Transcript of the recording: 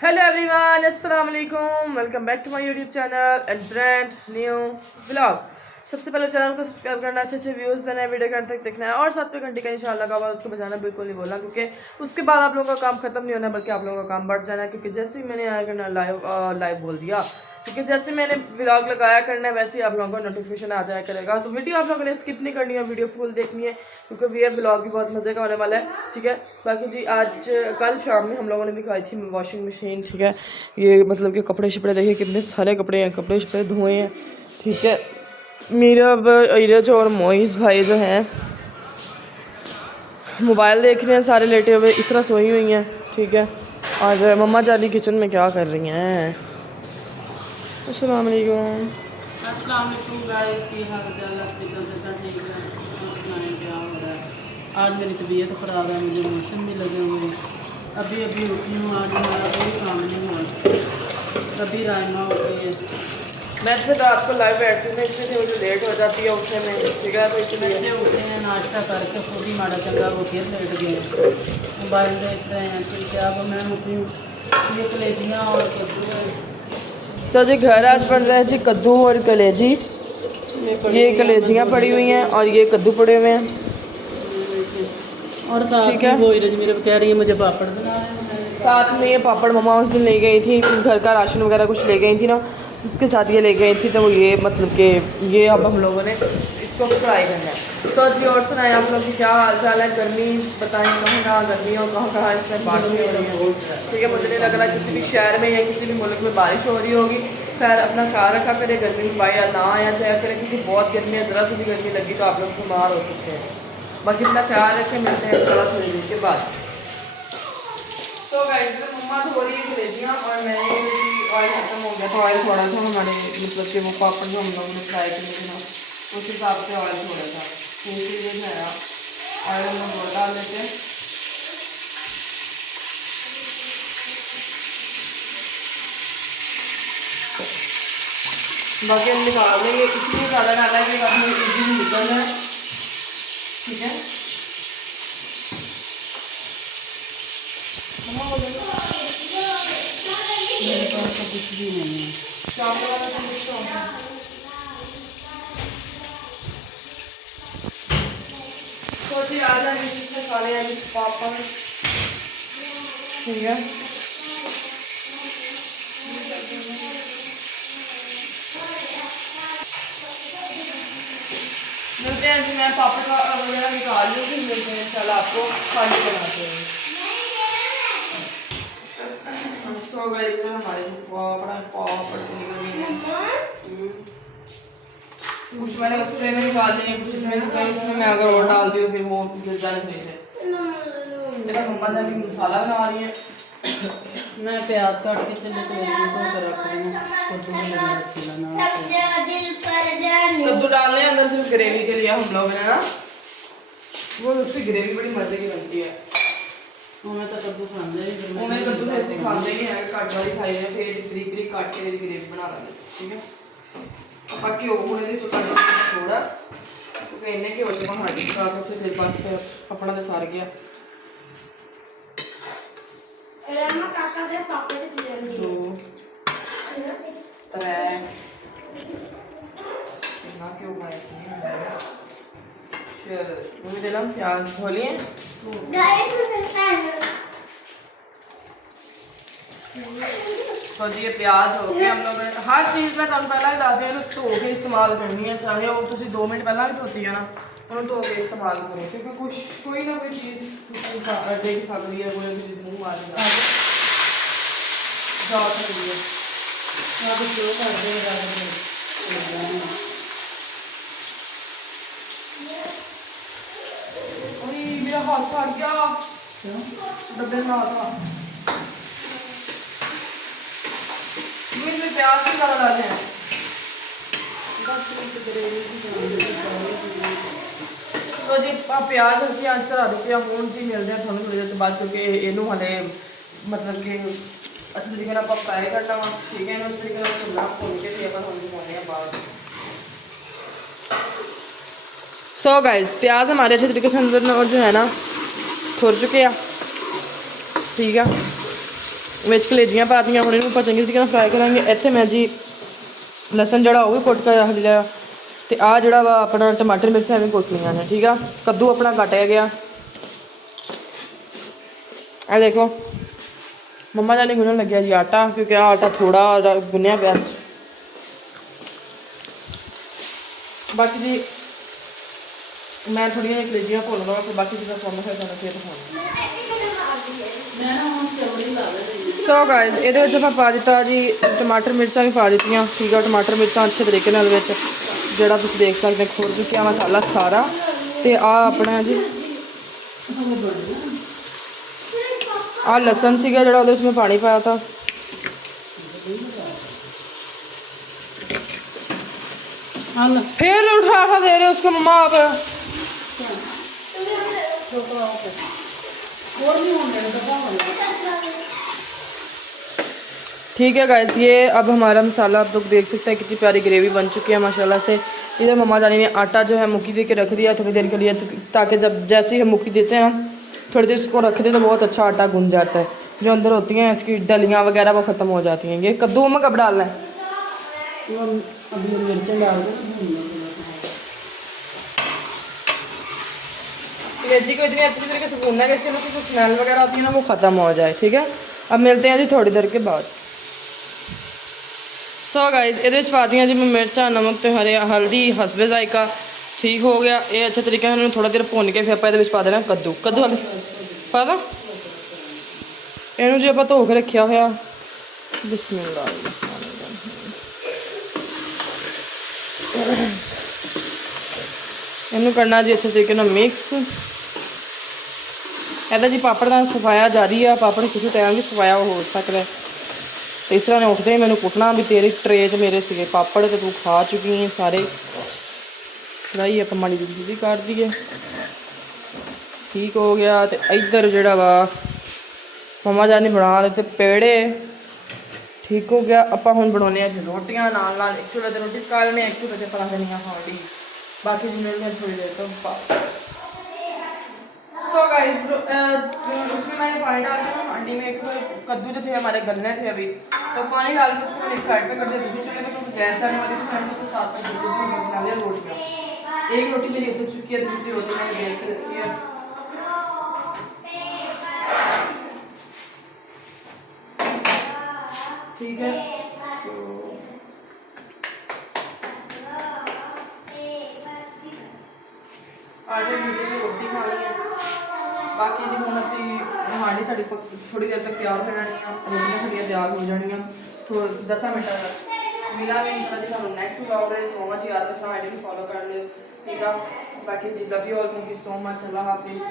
Hello everyone, अस्सलाम वालेकुम। Welcome back to my YouTube channel and brand new vlog. सबसे पहले चैनल को सब्सक्राइब करना, अच्छे वीडियोस देना है, वीडियो करने तक देखना है और साथ में घंटी का निशान लगा हुआ उसको बजाना बिल्कुल नहीं बोलना, क्योंकि उसके बाद आप लोगों का काम खत्म नहीं होना बल्कि आप लोगों का काम बढ़ जाना है। क्योंकि जैसे ही मैंने आया करना लाइव बोल दिया, क्योंकि जैसे मैंने व्लॉग लगाया करना है वैसे ही आप लोगों को नोटिफिकेशन आ जाया करेगा। तो वीडियो आप लोगों ने स्किप नहीं करनी है, वीडियो फुल देखनी है, क्योंकि ये व्लॉग भी बहुत मज़े का होने वाला है। ठीक है, बाकी जी आज कल शाम में हम लोगों ने दिखाई थी वॉशिंग मशीन। ठीक है, ये मतलब कि कपड़े शपड़े देखिए कितने सारे कपड़े हैं, कपड़े शपड़े धोए हैं। ठीक है, मेरा इरज और मोइस भाई जो हैं मोबाइल देख रहे हैं सारे लेटे हुए, इस तरह सोई हुई हैं। ठीक है, और मम्मा जानी किचन में क्या कर रही हैं। अस्सलाम वालेकुम। अस्सलाम वालेकुम गाइस, की हाल चाल आपकी? तबीयत ठीक है? आप सुनाएं क्या हो रहा है? आज मेरी तबीयत ख़राब है, मुझे मोशन भी लगे हुए। अभी अभी उठी हूँ, आज हमारा कोई काम नहीं हुआ। अभी रायमा हो गई है। मैं फिर रात को लाइव बैठती हूँ इसलिए मुझे लेट हो जाती है उठने में। ठीक है, तो इसलिए बच्चे उठे हैं, नाश्ता करके खुद ही माड़ा चंगा वो फिर लेट गए, मोबाइल देख रहे हैं। फिर क्या अब मैं उठी हूँ, ये कलेजियाँ और कद्दू है। सर जी घर आज बन रहा है जी कद्दू और कलेजी। ये कलेजियाँ पड़ी हुई हैं और ये कद्दू पड़े हुए हैं। और साथ ठीक में है, वो इरज मेरे कह रही है मुझे पापड़ बना रहे हैं। साथ में ये पापड़ मम्मा उस दिन ले गई थी, घर का राशन वगैरह कुछ ले गई थी ना, उसके साथ ये ले गई थी। तो ये मतलब कि ये अब हम लोगों ने इसको फ्राई करना है। तो जी और सुनाए आप लोग की क्या हाल चाल है? गर्मी बताएं, कहाँ कहाँ गर्मी और कहाँ कहाँ इसमें बारिश हो रही है। ठीक है, मुझे नहीं लग रहा किसी भी शहर में या किसी भी मुल्क में बारिश हो रही होगी। खैर अपना ख्याल रखा करे, गर्मी में बाहर ना आया जाया करे, क्योंकि बहुत गर्मी है, ज़रा सी भी गर्मी लगी तो आप लोग बीमार हो सकते हैं। बाकी अपना ख्याल रखें, मिलते हैं थोड़ी देर के बाद। तो गाइस मम्मा धो रही है कलेजियाँ और मैंने ऑयल खत्म हो गया, तो ऑयल थोड़ा सा हमारे मतलब कि वो पापड़ जो हम लोगों ने फ्राई किए थे ना उस हिसाब से ऑयल थोड़ा था, तो इसीलिए जो है ऑयल हम लोग और डाल लेते हैं। बाकी हम निकाल देंगे, इसलिए ज़्यादा डाला कि बाद में इजी निकल जाए। ठीक है, मेरे पास तो कुछ भी नहीं है। चावल वाला तो कुछ तो सोचिए आ जाए नीचे से खा रहे हैं पापड़। ठीक है, मिलते हैं जी, मैं पापड़ का वगैरह निकाल लूँगी, मिलते हैं इंशाल्लाह आपको खाने बनाते हैं। सो गए थे हमारे पापड़ कुछ मैंने उस ट्रे में निकाल लिए, कुछ इसमें मैं अगर और डालती हूँ फिर वो गिर जाने थे। देखा मम्मा जान की मसाला बना रही है। मैं प्याज काट के चले तो रख रही हूँ। कद्दू में लगा छिलना कद्दू डालने हैं अंदर सिर्फ ग्रेवी के लिए हम लोग ने ना, वो उसकी ग्रेवी बड़ी मजे की बनती है। मैं तो कद्दू खाते ही उन्हें कद्दू ऐसे खाते ही हैं, काट वाली खाई है फिर बारीक बारीक काट के ग्रेवी बना लेंगे। ठीक है, बाकी वो थोड़ा तो कहने के वजह हाड़ी का फिर बस अपना तो सार गया। दो त्रै क्यों चलो देना प्याज धो लिए। तो जी ये प्याज हो गया, हम लोग हर चीज़ में तुम पहला ही दस दिन धो के इस्तेमाल करनी है, चाहे वो तुम 2 मिनट पहला भी धोती है ना उन्होंने धो के इस्तेमाल करो, क्योंकि कुछ कोई ना कोई चीज़ देख सकती है, कोई चीज़ मुँह मार जा सकती है। मेरा हाथ फट गया डब्बे में था। इसमें प्याज भी ज़्यादा डालते हैं। तो जी प्याज हल्की आंच करा देते हैं हूँ जी, मिलते हैं थोड़ी देर बाद, क्योंकि इनू हाले मतलब कि अच्छे तरीके से फ्राई करना वा। ठीक है, उस तरीके से भुनना भुन के फिर अपन हम दिखाने हैं बाद। सो गाइस प्याज हमारे अच्छे तरीके से अंदर और जो है ना थोड़ चुके हैं। ठीक है, ਵਿੱਚ ਕਲੇਜੀਆਂ ਪਾਤੀਆਂ। ਹੁਣ ਇਹਨੂੰ ਆਪਾਂ ਚੰਗੀ ਤਰੀਕੇ ਨਾਲ ਫਰਾਈ ਕਰਾਂਗੇ। ਇੱਥੇ ਮੈਂ ਜੀ ਲਸਣ ਜਿਹੜਾ ਉਹ ਵੀ ਕੁੱਟ ਕੇ ਰੱਖ ਲਿਆ ਤੇ ਆਹ ਜਿਹੜਾ ਵਾ ਆਪਣਾ ਟਮਾਟਰ ਮਿਰਚਾਂ ਐਵੇਂ ਕੁੱਟ ਲਈਆਂ ਨੇ, ਠੀਕ ਆ। ਕੱਦੂ ਆਪਣਾ ਕੱਟਿਆ ਗਿਆ। ਇਹ ਦੇਖੋ ਮੰਮਾ ਜਾਨੇ ਗੁੰਨਣ ਲੱਗਿਆ ਜੀ ਆਟਾ, ਕਿਉਂਕਿ ਆਹ ਆਟਾ ਥੋੜਾ ਗੁੰਨਿਆ ਪਿਆ ਸੀ। ਬਾਕੀ ਜੀ ਮੈਂ ਥੋੜ੍ਹੀਆਂ ਜਿਹੀਆਂ ਕਲੇਜੀਆਂ ਭੁੱਲ ਲਵਾਂ ਤੇ ਬਾਕੀ ਜਿਹੜਾ ਕੰਮ ਹੈ ਤੁਹਾਨੂੰ ਫਿਰ ਦਿਖਾਉਂਦੀ। ਮੈਂ ਨਾ ਹੁਣ ਚਵੜੀ ਲਾ ਲਈ। ਸੋ ਗਾਇਸ ਇਹਦੇ ਵਿੱਚ ਆਪਾਂ ਪਾ ਦਿੱਤਾ ਜੀ ਟਮਾਟਰ ਮਿਰਚਾਂ ਵੀ ਪਾ ਦਿੱਤੀਆਂ, ਠੀਕ ਆ। ਟਮਾਟਰ ਮਿਰਚਾਂ ਅੱਛੇ ਤਰੀਕੇ ਨਾਲ ਵਿੱਚ ਜਿਹੜਾ ਤੁਸੀਂ ਦੇਖ ਸਕਦੇ ਖੁਰ ਚੁੱਕਿਆ ਮਸਾਲਾ ਸਾਰਾ। ਤੇ ਆ ਆਪਣਾ ਜੀ ਆ ਲਸਣ ਸੀਗਾ ਜਿਹੜਾ ਉਹਦੇ ਵਿੱਚ ਮੈਂ ਪਾਣੀ ਪਾਇਆ ਤਾ। फिर उठा दे रहे उसको मम्मा आप। ठीक है गाइस, ये अब हमारा मसाला आप लोग देख सकते हैं कितनी प्यारी ग्रेवी बन चुकी है माशाल्लाह से। इधर मम्मा जानी ने आटा जो है मुक्की दे के रख दिया थोड़ी देर के लिए, ताकि जब जैसे ही हम मुक्की देते हैं ना थोड़ी देर इसको रख दें तो बहुत अच्छा आटा गुंज जाता है। जो अंदर होती हैं इसकी डलियाँ वगैरह वो ख़त्म हो जाती हैं। ये कद्दू मम्मा कब डालना है? अभी मिर्चें डाल दो। कलेजी को इतनी अच्छी तरीके से भूनना है कि इसके अंदर जो स्मेल वगैरह आती है ना वो ख़त्म हो जाए, ठीक है। अब मिलते हैं जी थोड़ी देर के बाद। सो गाइस ये पा दी जी मैं मिर्चा नमक तो हरे हल्दी हसबे जायका, ठीक हो गया। ये अच्छे तरीके से थोड़ा देर भुन के फिर आप पा देना कद्दू। कद्दू वाले पा दो इनू जी आप धो के रखा हुआ। बिस्मिल्लाह इनू करना जी अच्छे तरीके मिक्स। ਇਹਦਾ ਜੀ ਪਾਪੜ ਦਾ ਸਫਾਇਆ ਜਾਰੀ ਆ। ਪਾਪੜ ਕਿਸੇ ਟਾਈਮ ਵੀ ਸਫਾਇਆ ਹੋ ਸਕਦਾ। ਤੇ ਇਸ ਤਰ੍ਹਾਂ ਨੇ ਉੱਠਦੇ ਮੈਨੂੰ ਕੁੱਟਣਾ ਵੀ ਤੇਰੀ ਟਰੇ 'ਚ ਮੇਰੇ ਸੀਗੇ ਪਾਪੜ ਤੇ ਤੂੰ ਖਾ ਚੁੱਕੀ ਹੈ ਸਾਰੇ। ਕੜਾਈ ਆਪਾਂ ਮਾੜੀ ਜਿਹੀ ਵੀ ਕੱਢ ਦਈਏ। ਠੀਕ ਹੋ ਗਿਆ। ਤੇ ਇੱਧਰ ਜਿਹੜਾ ਵਾ ਮਮਾ ਜਾਨੀ ਬਣਾ ਲਏ ਤੇ ਪੇੜੇ। ਠੀਕ ਹੋ ਗਿਆ। ਆਪਾਂ ਹੁਣ ਬਣਾਉਂਦੇ ਹਾਂ ਰੋਟੀਆਂ ਨਾਲ ਨਾਲ। ਇੱਕ ਚੁੱਲ੍ਹੇ 'ਤੇ ਰੋਟੀ ਪਕਾ ਲੈਂਦੇ ਹਾਂ, ਇੱਕ ਚੁੱਲ੍ਹੇ 'ਤੇ ਪਕਾ ਲੈਂਦੇ ਹਾਂ ਹਾਂਡੀ। बाकी जी मिलते हैं थोड़ी देर तो सो गाइस उसमें मैंने पानी डाल दिया हांडी में। एक कद्दू जो थे हमारे गलने थे अभी, तो पानी डाल के उसको एक साइड पे कर दिया। दूसरी चूल्हे पे क्योंकि गैस आने वाली थी साइड से, तो साथ साथ बना लिया रोटियाँ। एक रोटी मेरी उतर चुकी है, दूसरी रोटी मैंने गैस पे रखी है। ठीक है आटे नीचे से रोटी खानी है। बाकी जी हम असी हांडी साड़ी थोड़ी देर तक तैयार हो जानी है। रोटियां साड़ियां तैयार हो जानियां तो 10 मिनट तक मिला भी इंशाल्लाह जी। हम नेक्स्ट व्लॉग में सो मच याद रखना, आईडी फॉलो कर लियो, ठीक है। बाकी जी love you all, thank you so much, Allah हाफिज़।